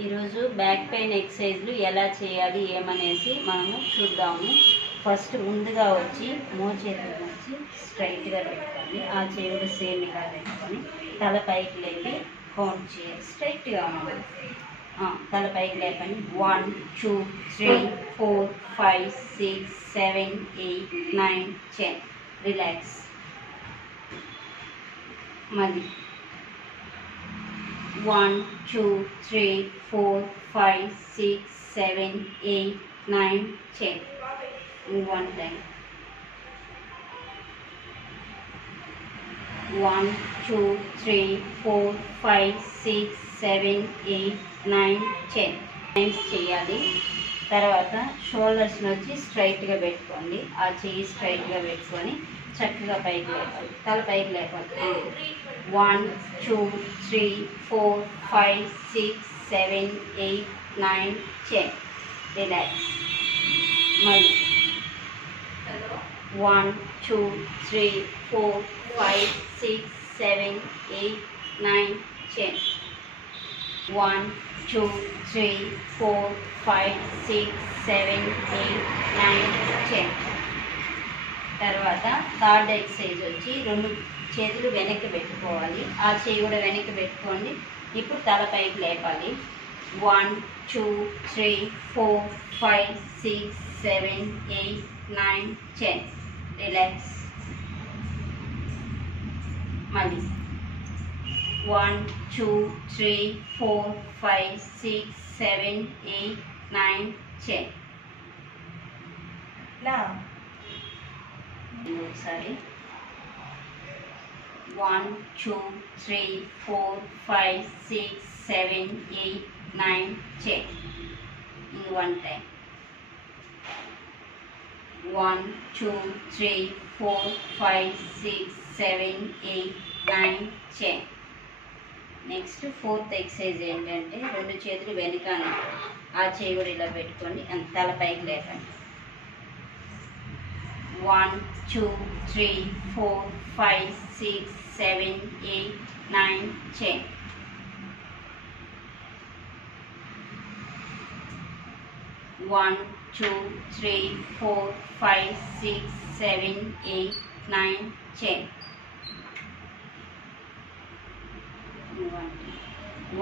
ఈరోజు back pain ఎక్సర్సైజ్లు ఎలా చేయాలి ఏమనేసి మనము చూద్దాము. ఫస్ట్ ముందుగా వచ్చి మోచేతులు వచ్చి స్ట్రైట్గా పెట్టుకొని ఆ చేతులు సేమ్ ఇలా పెట్టుకొని తల పైకి లేపి కౌంట్ చేయాలి. స్ట్రైట్గా మనం తల పైకి లేపండి. 1 2 3 4 5 6 7 8 9 10. రిలాక్స్. మళ్ళీ 1 2 3 4 5 6 7 8 9 10. One time. 1 2 3 4 5 6 7 8 9 10 టైమ్స్ చేయాలి. తర్వాత షోల్డర్స్ని వచ్చి స్ట్రైట్గా పెట్టుకోండి. ఆ చెయ్యి స్ట్రైట్గా పెట్టుకొని చక్కగా పైకి లేపాలి. తల పైకి లేపాలి. 1 2 3 4 5 6 7 8 9 10. రిలాక్స్. మళ్ళీ 1 2 3 4 5 6 7 8 9 10. 1 2 3 4 5 6 7 8 9 10. తర్వాత థర్డ్ ఎక్సర్సైజ్ వచ్చి 2 చేతులు వెనక్కి పెట్టుకోవాలి. ఆ చేయి కూడా వెనక్కి పెట్టుకోండి. ఇప్పుడు తల పైకి లేపాలి. 1 2 3 4 5 6 7 8 9 10. రిలాక్స్. మళ్ళీ 1 2 3 4 5 6 7 8 9 10. ఒకసారి 1 2 3 4 5 6 7 8 9 10. In one time. 1 2 3 4 5 6 7 8 9 10. Next fourth exercise ఏంటంటే 2 చేతులు వెనుకాల ఆ చేయి కూడా ఇలా పెట్టుకోండి. తల పైకి లేపండి. 1 2 3 4 5 6 7 8 9 10. 1 2 3 4 5 6 7 8 9 10.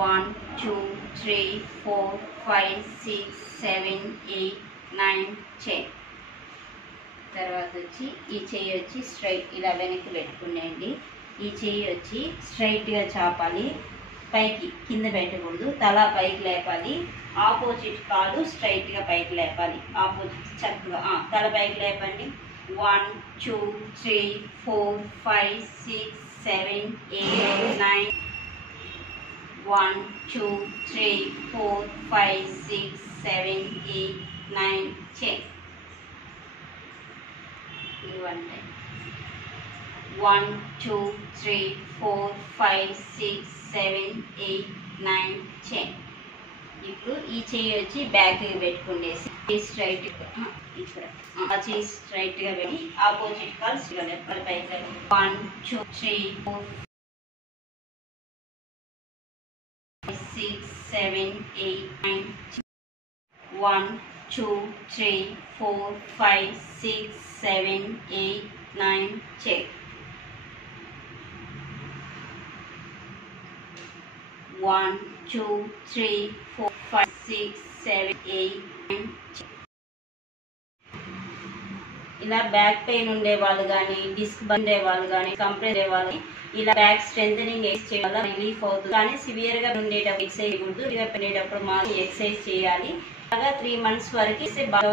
1 2 3 4 5 6 7 8 9 10. తర్వాత వచ్చి ఈ చెయ్యి వచ్చి స్ట్రైట్ ఇలా వెనక్కి పెట్టుకునేయండి. ఈ చెయ్యి వచ్చి స్ట్రైట్గా చాపాలి. పైకి కింద పెట్టకూడదు. తల పైకి లేపాలి. ఆపోజిట్ కాలు స్ట్రైట్గా పైకి లేపాలి. ఆపోజిట్ చక్కగా తల పైకి లేపండి. 1 2 3 4 5 6 7 8 9. 1 2 3 4 5 6 7 8 9 10. 1 2 3 4 5 6 7 8 9 10. ఇప్పుడు ఈ చెయ్యి వచ్చి బ్యాక్ పెట్టుకునేసి స్ట్రైట్ ఇక్కడ ఆ చెయ్యి స్ట్రైట్గా పెట్టి ఆపోజిట్ కాల్స్ పైకి 1 2 3 4 6 7 8 9 1 2 3 4 5 6 7 8 9 10. 1 2 3 4 5 6 7 8 9 10. ఇలా బ్యాక్ పెయిన్ ఉండే వాళ్ళు కానీ డిస్క్ ఉండే వాళ్ళు కానీ కంప్రెస్ ఉండే వాళ్ళు ఇలా బ్యాక్ స్ట్రెంథనింగ్ ఎక్సర్సైజ్ వల్ల రిలీఫ్ అవుతుంది. కానీ సివియర్గా ఉండేటప్పుడు ఎక్సర్సైజ్ చేయకూడదు. ఉండేటప్పుడు మాత్రం ఎక్సర్సైజ్ చేయాలి. అలాగా 3 months వరకు బాగా